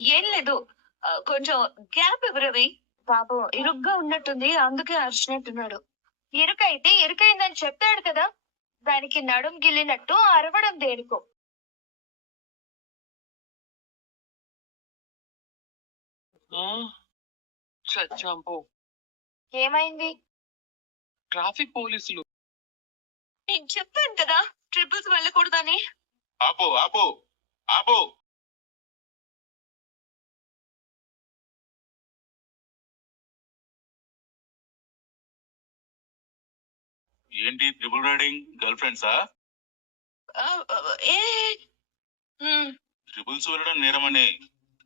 ఏం లేదు. కొంచెం గ్యాప్ ఇవ్వు రవి. పాపం ఇరుగ్గా ఉన్నట్టుంది. అందుకే అరిచినట్టున్నాడు. ఇరుకైతే ఇరుకైందని చెప్పాడు కదా! దానికి నడుం గిల్లినట్టు అరవడం దేనికో? ఆ! చచ్చాం పో. ఏమైంది? ట్రాఫిక్ పోలీసులు. నేను చెప్పాను కదా! ట్రిపుల్స్ వెళ్ళకూడదని. ఆపు ఆపు ఆపు. ఏంటి ట్రిపుల్ రైడింగ్? గర్ల్ ఫ్రెండ్సా? ఆహ్, ఏ హ్మ్. ట్రిపుల్స్ వెళ్ళడం నేరమని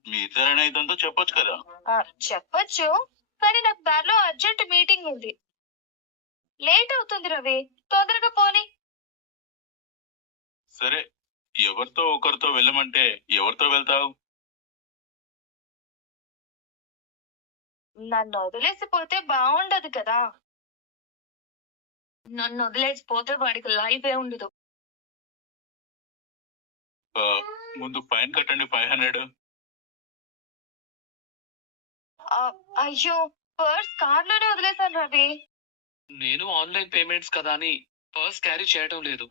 మీ ఇద్దరైనా ఇదంతా చెప్పొచ్చు కదా. చెప్పొచ్చు. కానీ నాకు దారిలో అర్జెంట్ మీటింగ్ ఉంది. లేట్ అవుతుంది రవి. తొందరగా పోనీ. సరే, ఎవరితో ఒకరితో వెళ్ళమంటే ఎవరితో వెళ్తావు? నన్ను వదిలేసిపోతే బాగుండదు కదా! నన్ను వదిలేసిపోతే వాడికి లైఫే ఉండదు. ఆ, ముందు ఫైన్ కట్టండి 500. అయ్యో! పర్స్ కార్‌లోనే వదిలేసాను రవి. నేను ఆన్‌లైన్ పేమెంట్స్ కదా అని పర్స్ క్యారీ చేయడం లేదు.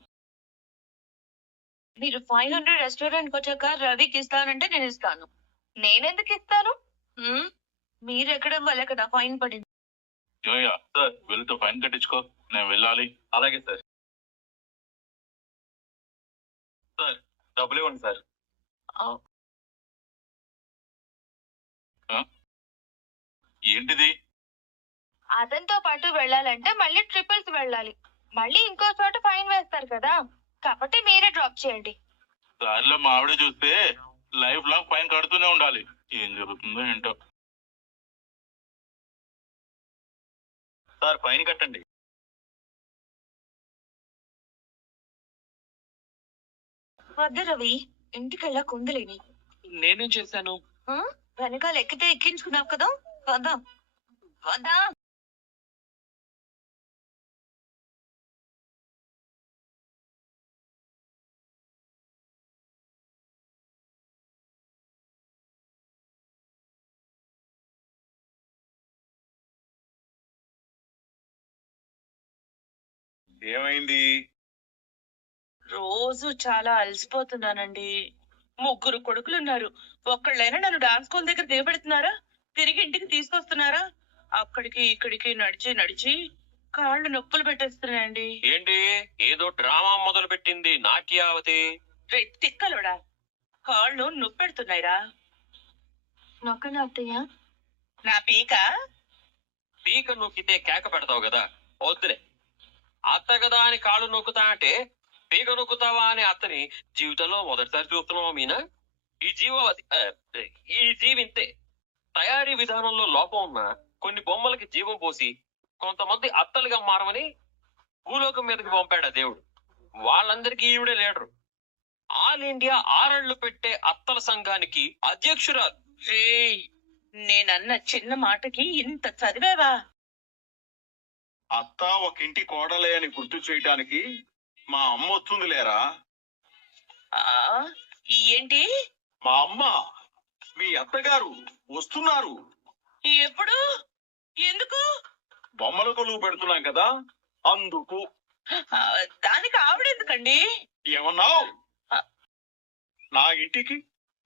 మీరు 500 రెస్టారెంట్‌కి వచ్చాక రవికి ఇస్తానంటే నేను ఇస్తాను. నేనెందుకు ఇస్తాను? హ్మ్. మీరెక్కడం వల్ల కదా ఫైన్ పడింది. ఏమయ్యా సార్, వెళ్తూ ఫైన్ కట్టించుకో. నేను వెళ్ళాలి. అలాగే సార్. సార్, డబ్బులు ఇవ్వండి సార్. ఆహ్, ఏంటిది? అతనితో పాటు వెళ్ళాలంటే మళ్ళీ ట్రిపుల్స్ వెళ్ళాలి. మళ్ళీ ఇంకో చోట ఫైన్ వేస్తారు కదా! కాబట్టి మీరే డ్రాప్ చేయండి. దారిలో మా ఆవిడ చూస్తే లైఫ్ లాంగ్ ఫైన్ కడుతూనే ఉండాలి. ఏం జరుగుతుందో ఏంటో. సార్, ఫైన్ కట్టండి. వద్దు రవి. ఇంటికెళ్ళాక ఉందిలేని. నేనేం చేశాను? వెనకాల ఎక్కితే ఎక్కించుకున్నావు కదా! పద. పద. ఏమైంది? రోజు చాలా అలసిపోతున్నానండి. ముగ్గురు కొడుకులున్నారు. ఒక్కళ్ళైనా నన్ను డాన్స్ స్కూల్ దగ్గర దిగబెడుతున్నారా? తిరిగి ఇంటికి తీసుకొస్తున్నారా? అక్కడికి ఇక్కడికి నడిచి నడిచి కాళ్ళు నొప్పులు పెట్టేస్తున్నాయండి. ఏంటి ఏదో డ్రామా మొదలు పెట్టింది నాట్యావతి. తిక్కలోడా, కాళ్ళు నొప్పెడుతున్నాయిరా. నొక్కండి అత్తయ్య. నా పీక పీక నొక్కితే కేక పెడతావు కదా, వద్దులే. అత్త కదా అని కాళ్ళు నొక్కుతా అంటే పీక నొక్కుతావా అని అత్తని జీవితంలో మొదటిసారి చూస్తున్నావా మీనా? ఈ జీవవతి ఈ జీవింతే. తయారీ విధానంలో లోపం ఉన్న కొన్ని బొమ్మలకి జీవం పోసి కొంతమంది అత్తలుగా మారమని భూలోకం మీదకి పంపాడు ఆ దేవుడు. వాళ్ళందరికీ ఈవిడే లీడరు. ఆల్ ఇండియా ఆరళ్లు పెట్టే అత్తల సంఘానికి అధ్యక్షురాలు. రేయ్, నేనన్న చిన్న మాటకి ఇంత చదివావా? అత్త ఒక ఇంటి కోడలే అని గుర్తు చేయటానికి మా అమ్మ వస్తుంది లేరా. ఆ ఏంటి? మా అమ్మ, మీ అత్తగారు వస్తున్నారు. ఎప్పుడు? ఎందుకు? బొమ్మల కొలువు పెడుతున్నాం కదా, అందుకు. దానికి ఆవిడెందుకండి? ఏమన్నావు? నా ఇంటికి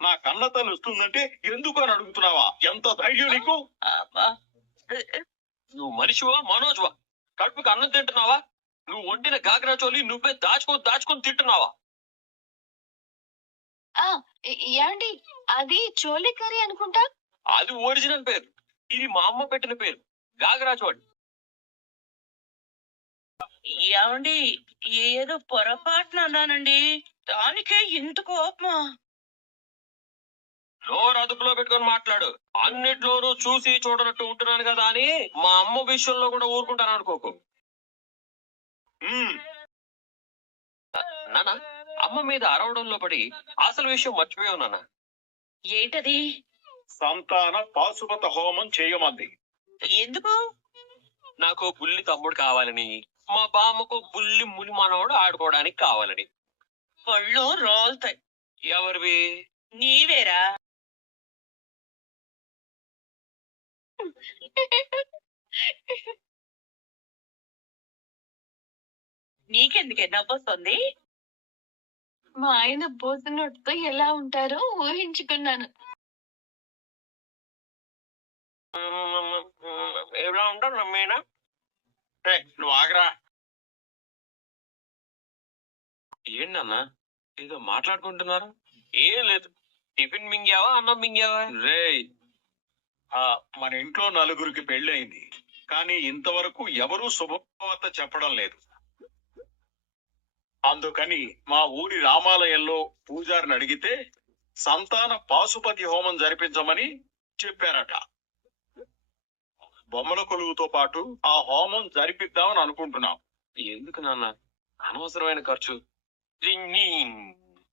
నా కన్న తల్లి వస్తుందంటే ఎందుకు అని అడుగుతున్నావా? ఎంత ధైర్యం నీకు? అబ్బా. నువ్వు మనిషివా మనోజ్వా? కడుపుకి అన్నం తింటున్నావా? నువ్వు వండిన గాగ్రా చోలి నువ్వే దాచుకొని తింటున్నావా? ఏమండి, అది చోలీ కర్రీ అనుకుంటా. అది ఒరిజినల్ పేరు, ఇది మా అమ్మ పెట్టిన పేరు గాగ్రా చోళి. ఏమండి, ఏదో పొరపాటున అన్నానండి. దానికే ఇంత కోపమా? నోరు అదుపులో పెట్టుకొని మాట్లాడు. అన్నిట్లోనూ చూసి చూడనట్టు ఉంటున్నాను కదా అని మా అమ్మ విషయంలో కూడా ఊరుకుంటాను అనుకోకు. నాన్న, అమ్మ మీద అరవడంలో పడి అసలు విషయం మర్చిపోయావు నాన్న. ఏంటది? సంతాన పాశుపత హోమం చేయమంది. ఎందుకు? నాకు బుల్లి తమ్ముడు కావాలని, మా బామ్మకు బుల్లి ముని మనవాడు ఆడుకోవడానికి కావాలని. పళ్ళు రోల్తాయి. ఎవరివి? నీవేరా? నీకెందుకే నవ్వొస్తుంది? మా ఆయన బోసినోటితో ఎలా ఉంటారో ఊహించుకున్నాను. ఎలా ఉంటారు మీనా? నువ్వు ఆగరా. ఏంటన్నా ఏదో మాట్లాడుకుంటున్నారు? ఏం లేదు. టిఫిన్ మింగావా, అన్నం మింగావా? రేయ్, మన ఇంట్లో నలుగురికి పెళ్ళయింది, కానీ ఇంతవరకు ఎవరూ శుభవార్త చెప్పడం లేదు. అందుకని మా ఊరి రామాలయంలో పూజారిని అడిగితే సంతాన పాశుపతి హోమం జరిపించమని చెప్పారట. బొమ్మల కొలువుతో పాటు ఆ హోమం జరిపిద్దామని అనుకుంటున్నాం. ఎందుకు నాన్న అనవసరమైన ఖర్చు?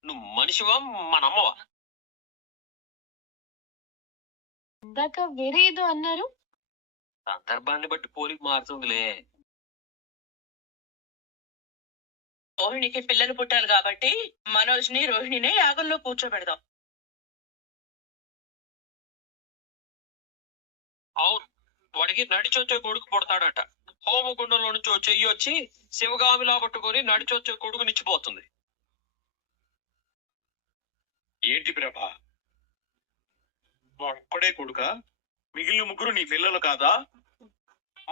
నువ్వు మనిషివా, మన అమ్మవా? ఇందాక వేరే ఏదో అన్నారు. సందర్భాన్ని బట్టి పోలికి మారుతుందిలే. రోహిణికి పిల్లలు పుట్టాలి కాబట్టి మనోజ్ని రోహిణినే యాగంలో కూర్చోబెడదాం. అవును, వాడికి నడిచొచ్చే కొడుకు పుడతాడట. హోమగుండంలో నుంచి ఓ చెయ్యి వచ్చి శివగామిలా పట్టుకొని నడిచొచ్చే కొడుకు నిచ్చిపోతుంది. ఏంటి ప్రభా, ఒక్కడే కొడుక? మిగిలిన ముగ్గురు నీ పిల్లలు కాదా?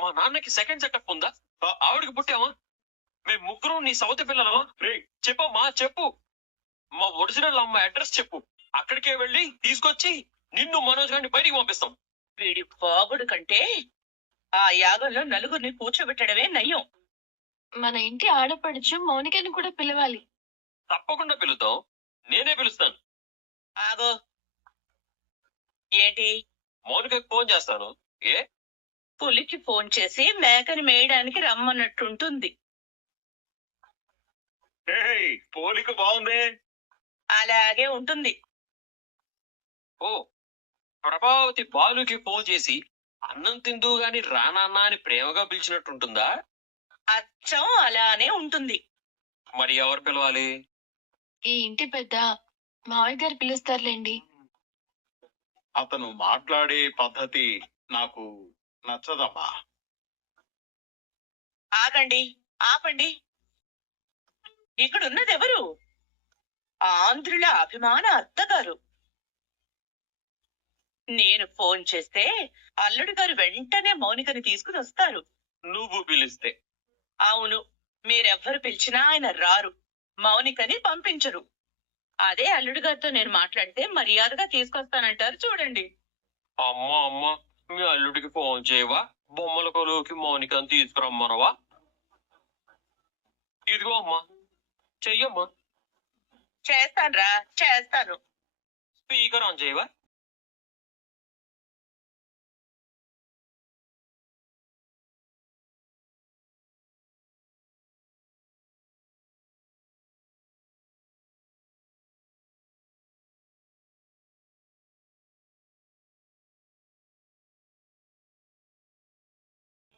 మా నాన్నకి సెకండ్ సెటప్ ఉందా? ఆవిడకి పుట్టావా? మేము ముగ్గురు నీ సౌతి పిల్లలు. చెప్పమ్మా, చెప్పు. మా ఒరిజినల్ అమ్మ అడ్రస్ చెప్పు. అక్కడికే వెళ్ళి తీసుకొచ్చి నిన్ను మనోజ్ గారిని బయటికి పంపిస్తాం. వీడి బాబుడు కంటే ఆ యాగంలో నలుగురిని కూర్చోబెట్టడమే నయ్యం. మన ఇంటి ఆడపడుచు మౌనికని కూడా పిలవాలి. తప్పకుండా పిలుద్దాం. నేనే పిలుస్తాను. ఆగో. ఏంటి? మౌనికకి ఫోన్ చేస్తాను. ఏ? పులికి ఫోన్ చేసి మేకని మేయడానికి రమ్మన్నట్టుంటుంది. పోలిక బాగుందే. అలాగే ఉంటుంది. ఓ, ప్రభావతి బాలుకి ఫోన్ చేసి అన్నం తిందు గాని రానాన్న అని ప్రేమగా పిలిచినట్టుంటుందా? అచ్చం అలానే ఉంటుంది. మరి ఎవరు పిలవాలి? ఈ ఇంటి పెద్ద మావయ్య గారు పిలుస్తారులేండి. అతను మాట్లాడే పద్ధతి నాకు నచ్చదమ్మా. ఆగండి, ఆపండి. ఇక్కడున్నది ఎవరు? ఆంధ్రుల అభిమాన అత్తగారు. నేను ఫోన్ చేస్తే అల్లుడు గారు వెంటనే మౌనికని తీసుకుని వస్తారు. నువ్వు పిలిస్తే? అవును, మీరెవ్వరు పిలిచినా ఆయన రారు, మౌనికని పంపించరు. అదే అల్లుడు గారితో నేను మాట్లాడితే మర్యాదగా తీసుకొస్తానంటారు. చూడండి. అమ్మా అమ్మా, మీ అల్లుడికి ఫోన్ చేయవా? బొమ్మల కొలువుకి మౌనికని తీసుకురమ్మనవా? ఇదిగో అమ్మా, చెయ్యమ్మా. చేస్తాన్రా, చేస్తాను. స్పీకర్ ఆన్ చేయవా?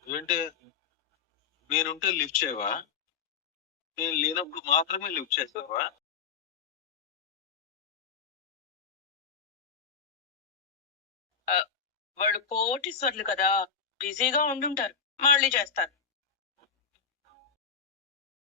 ఏంటి, నేనుంటే లిఫ్ట్ చేయవా? నేను లేనప్పుడు మాత్రమే లిఫ్ట్ చేస్తావా? వాళ్ళు కోటీశ్వర్లు కదా, బిజీగా ఉండుంటారు. మళ్ళీ చేస్తాను.